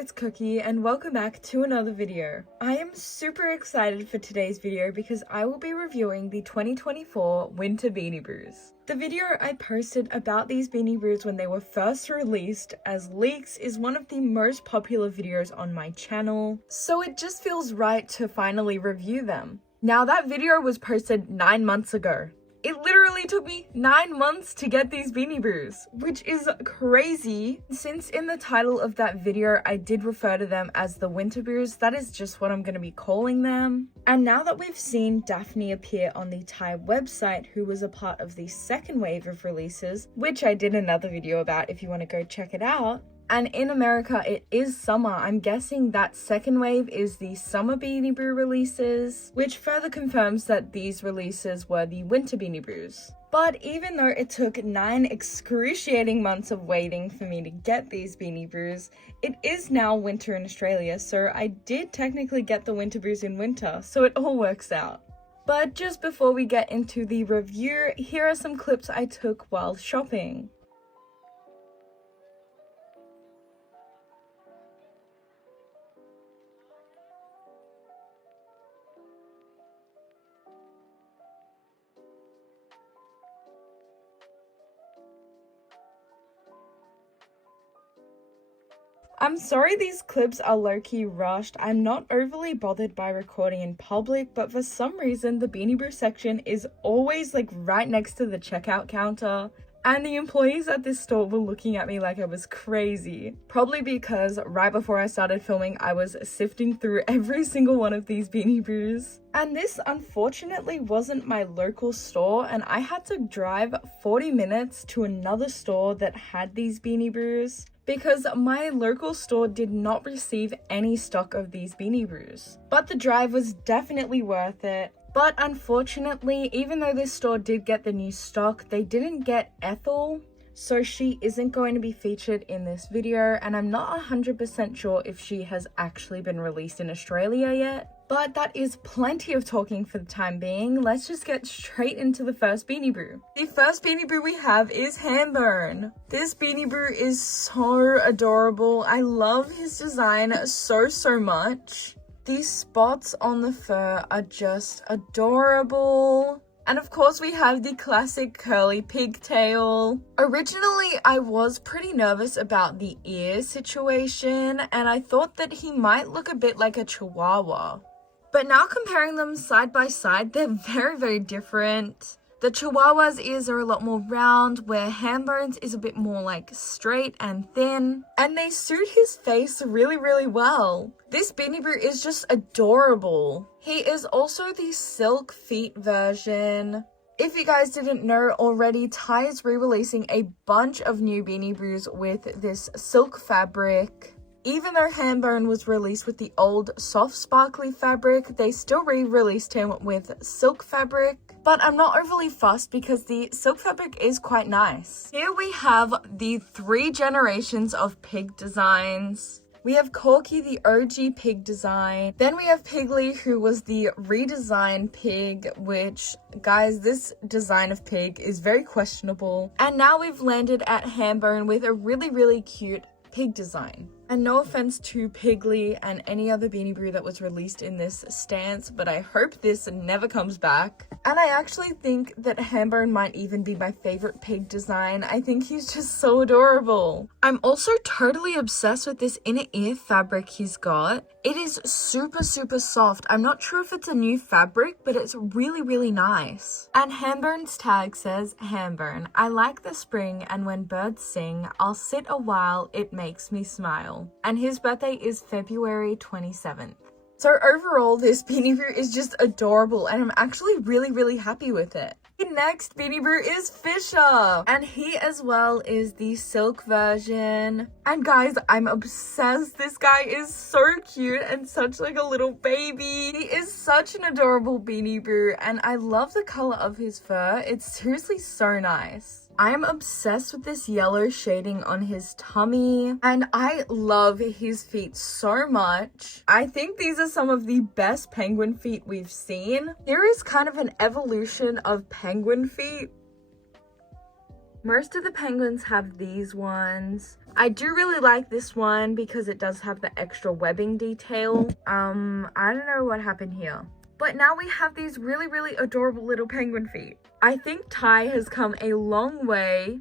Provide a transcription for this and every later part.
it's Cookie and welcome back to another video. I am super excited for today's video because I will be reviewing the 2024 Winter Beanie Brews. The video I posted about these Beanie Brews when they were first released as leaks is one of the most popular videos on my channel, so it just feels right to finally review them. Now that video was posted 9 months ago. It literally took me 9 months to get these Beanie Brews, which is crazy. Since in the title of that video, I did refer to them as the Winter Brews, that is just what I'm going to be calling them. And now that we've seen Daphne appear on the Thai website, who was a part of the second wave of releases, which I did another video about if you want to go check it out. And in America, it is summer. I'm guessing that second wave is the summer Beanie Brew releases, which further confirms that these releases were the winter Beanie Brews. But even though it took 9 excruciating months of waiting for me to get these Beanie Brews, it is now winter in Australia, so I did technically get the Winter Brews in winter, so it all works out. But just before we get into the review, here are some clips I took while shopping. I'm sorry these clips are low-key rushed. I'm not overly bothered by recording in public, but for some reason the Beanie Brew section is always like right next to the checkout counter. And the employees at this store were looking at me like I was crazy. Probably because right before I started filming, I was sifting through every single one of these Beanie Brews. And this unfortunately wasn't my local store, and I had to drive 40 minutes to another store that had these Beanie Brews because my local store did not receive any stock of these Beanie Brews. But the drive was definitely worth it. But unfortunately, even though this store did get the new stock, they didn't get Ethel, so she isn't going to be featured in this video, and I'm not 100% sure if she has actually been released in Australia yet. But that is plenty of talking for the time being. Let's just get straight into the first Beanie Brew. The first Beanie Brew we have is Hambur. This Beanie Brew is so adorable. I love his design so much. These spots on the fur are just adorable. And of course we have the classic curly pigtail. Originally, I was pretty nervous about the ear situation, and I thought that he might look a bit like a chihuahua. But now comparing them side by side, they're very different. The Chihuahua's ears are a lot more round, where Hambur's is a bit more like straight and thin. And they suit his face really well. This Beanie Brew is just adorable. He is also the silk feet version. If you guys didn't know already, Thai is re-releasing a bunch of new Beanie Brews with this silk fabric. Even though Hambur was released with the old soft sparkly fabric, they still re-released him with silk fabric. But I'm not overly fussed because the silk fabric is quite nice. Here we have the 3 generations of pig designs. We have Corky, the OG pig design. Then we have Piggly, who was the redesigned pig, which, guys, this design of pig is very questionable. And now we've landed at Hambur with a really cute pig design. And no offense to Piggly and any other Beanie Brew that was released in this stance, but I hope this never comes back. And I actually think that Hambur might even be my favorite pig design. I think he's just so adorable. I'm also totally obsessed with this inner ear fabric he's got. It is super soft. I'm not sure if it's a new fabric, but it's really nice. And Hambur's tag says, Hambur, I like the spring, and when birds sing, I'll sit a while, it makes me smile. And his birthday is February 27th. So overall, this Beanie Brew is just adorable, and I'm actually really happy with it. The next Beanie Brew is Fisher, and he as well is the silk version. And guys, I'm obsessed. This guy is so cute and such like a little baby. He is such an adorable Beanie Brew, and I love the color of his fur. It's seriously so nice. I am obsessed with this yellow shading on his tummy, and I love his feet so much. I think these are some of the best penguin feet we've seen. Here is kind of an evolution of penguin feet. Most of the penguins have these ones. I do really like this one because it does have the extra webbing detail. I don't know what happened here. But now we have these really, really adorable little penguin feet. I think Ty has come a long way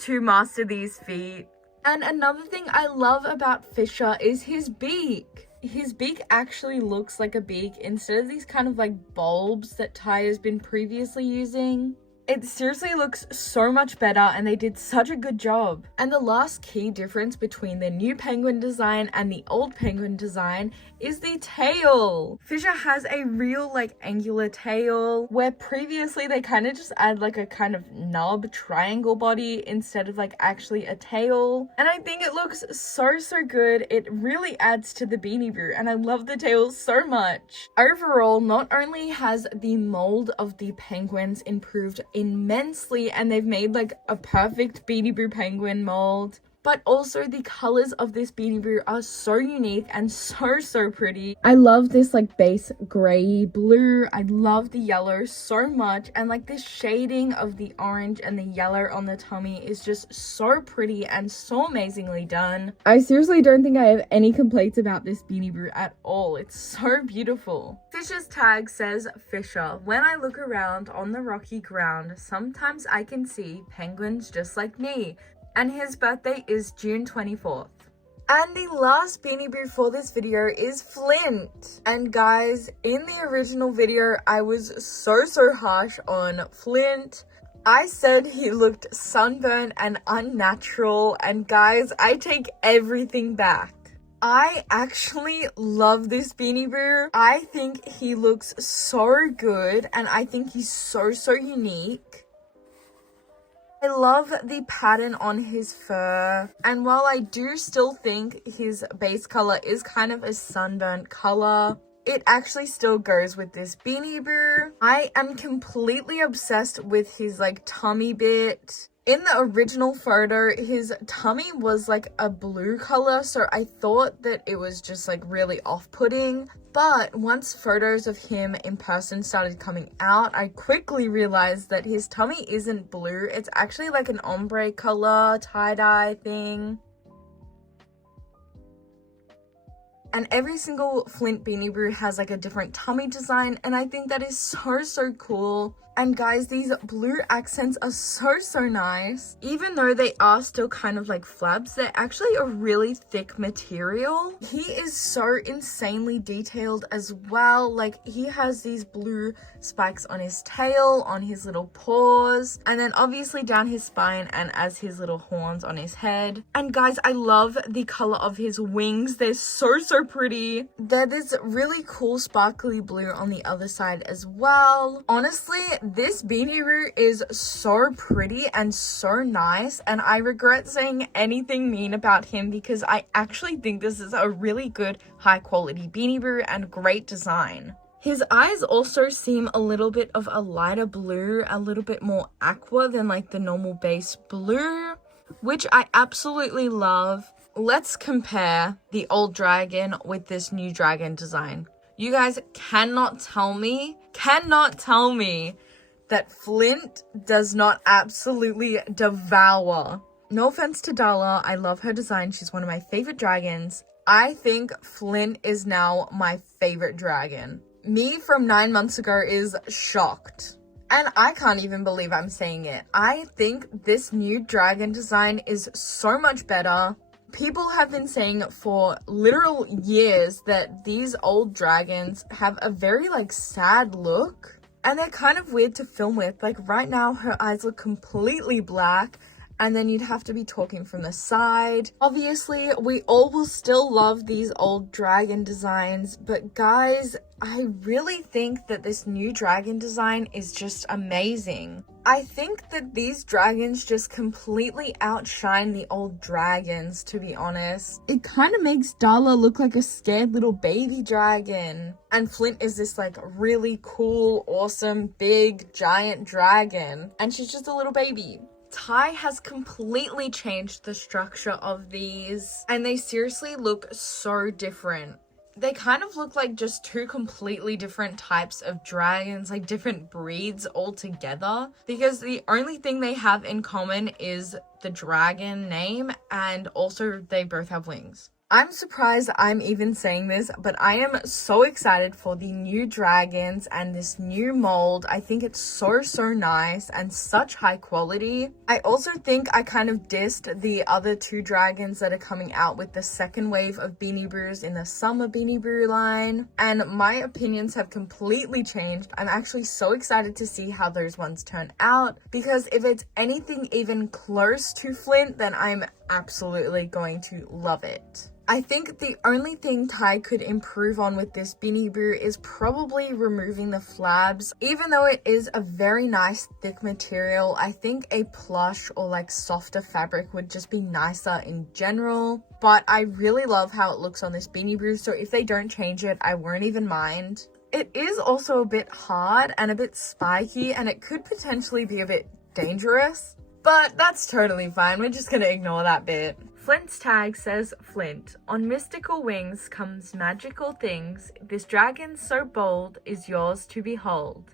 to master these feet. And another thing I love about Fisher is his beak. His beak actually looks like a beak instead of these kind of like bulbs that Ty has been previously using. It seriously looks so much better and they did such a good job. And the last key difference between the new penguin design and the old penguin design is the tail. Fisher has a real like angular tail where previously they kind of just add like a kind of nub triangle body instead of like actually a tail. And I think it looks so good. It really adds to the Beanie Boo and I love the tail so much. Overall, not only has the mold of the penguins improved immensely and they've made like a perfect Beanie Boo penguin mold, but also the colors of this Beanie Boo are so unique and so pretty. I love this like base gray blue. I love the yellow so much, and like this shading of the orange and the yellow on the tummy is just so pretty and so amazingly done. I seriously don't think I have any complaints about this Beanie Boo at all. It's so beautiful. Fisher's tag says, Fisher, when I look around on the rocky ground, sometimes I can see penguins just like me. And his birthday is June 24th. And the last Beanie Boo for this video is Flint. And guys, in the original video, I was so harsh on Flint. I said he looked sunburned and unnatural. And guys, I take everything back. I actually love this Beanie Boo. I think he looks so good and I think he's so unique. I love the pattern on his fur, and while I do still think his base color is kind of a sunburnt color, it actually still goes with this Beanie Boo. I am completely obsessed with his like tummy bit. In the original photo, his tummy was like a blue color, so I thought that it was just like really off-putting. But once photos of him in person started coming out, I quickly realized that his tummy isn't blue. It's actually like an ombre color tie-dye thing. And every single Flint Beanie Boo has like a different tummy design, and I think that is so cool. And guys, these blue accents are so nice. Even though they are still kind of like flabs, they're actually a really thick material. He is so insanely detailed as well. Like, he has these blue spikes on his tail, on his little paws, and then obviously down his spine and as his little horns on his head. And guys, I love the color of his wings. They're so pretty. There's this really cool sparkly blue on the other side as well. Honestly, this Beanie Boo is so pretty and so nice, and I regret saying anything mean about him because I actually think this is a really good high quality Beanie Boo and great design. His eyes also seem a little bit of a lighter blue, a little bit more aqua than like the normal base blue, which I absolutely love. Let's compare the old dragon with this new dragon design. You guys cannot tell me that Flint does not absolutely devour. No offense to Darla, I love her design. She's one of my favorite dragons. I think Flint is now my favorite dragon. Me from 9 months ago is shocked. And I can't even believe I'm saying it. I think this new dragon design is so much better. People have been saying for literal years that these old dragons have a very like sad look. And they're kind of weird to film with. Like right now, her eyes look completely black. And then you'd have to be talking from the side. Obviously, we all will still love these old dragon designs. But guys, I really think that this new dragon design is just amazing. I think that these dragons just completely outshine the old dragons, to be honest. It kind of makes Darla look like a scared little baby dragon. And Flint is this like really cool, awesome, big, giant dragon. And she's just a little baby. Ty has completely changed the structure of these, and they seriously look so different. They kind of look like just two completely different types of dragons, like different breeds altogether, because the only thing they have in common is the dragon name, and also they both have wings. I'm surprised I'm even saying this, but I am so excited for the new dragons and this new mold. I think it's so nice and such high quality. I also think I kind of dissed the other two dragons that are coming out with the second wave of Beanie Brews in the summer Beanie Brew line, and my opinions have completely changed. I'm actually so excited to see how those ones turn out, because if it's anything even close to Flint, then I'm absolutely going to love it. I think the only thing Ty could improve on with this Beanie Brew is probably removing the flabs. Even though it is a very nice thick material, I think a plush or like softer fabric would just be nicer in general. But I really love how it looks on this Beanie Brew, so if they don't change it, I won't even mind. It is also a bit hard and a bit spiky, and it could potentially be a bit dangerous. But that's totally fine, we're just gonna ignore that bit. Flint's tag says, Flint, on mystical wings comes magical things. This dragon so bold is yours to behold.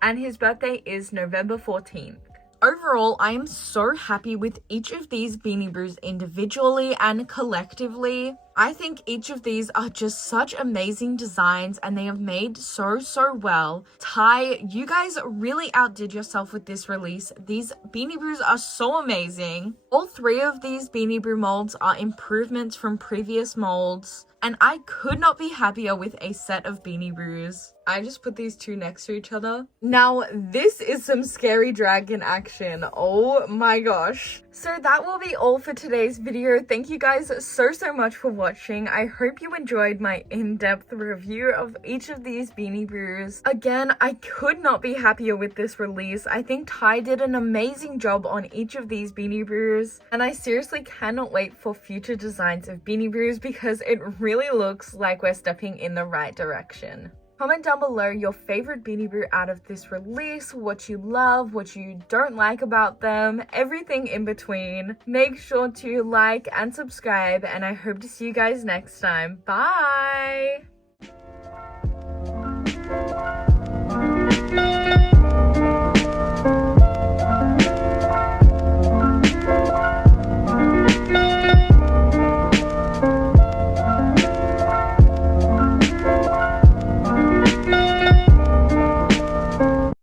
And his birthday is November 14th. Overall, I am so happy with each of these Beanie Brews individually and collectively. I think each of these are just such amazing designs, and they have made so well. Ty, you guys really outdid yourself with this release. These Beanie Brews are so amazing. All three of these Beanie Brew molds are improvements from previous molds, and I could not be happier with a set of Beanie Brews. I just put these two next to each other. Now, this is some scary dragon action. Oh my gosh. So that will be all for today's video. Thank you guys so much for watching. I hope you enjoyed my in-depth review of each of these Beanie Brews. Again, I could not be happier with this release. I think Ty did an amazing job on each of these Beanie Brews, and I seriously cannot wait for future designs of Beanie Brews because it really looks like we're stepping in the right direction. Comment down below your favorite Beanie Brew out of this release, what you love, what you don't like about them, everything in between. Make sure to like and subscribe, and I hope to see you guys next time. Bye!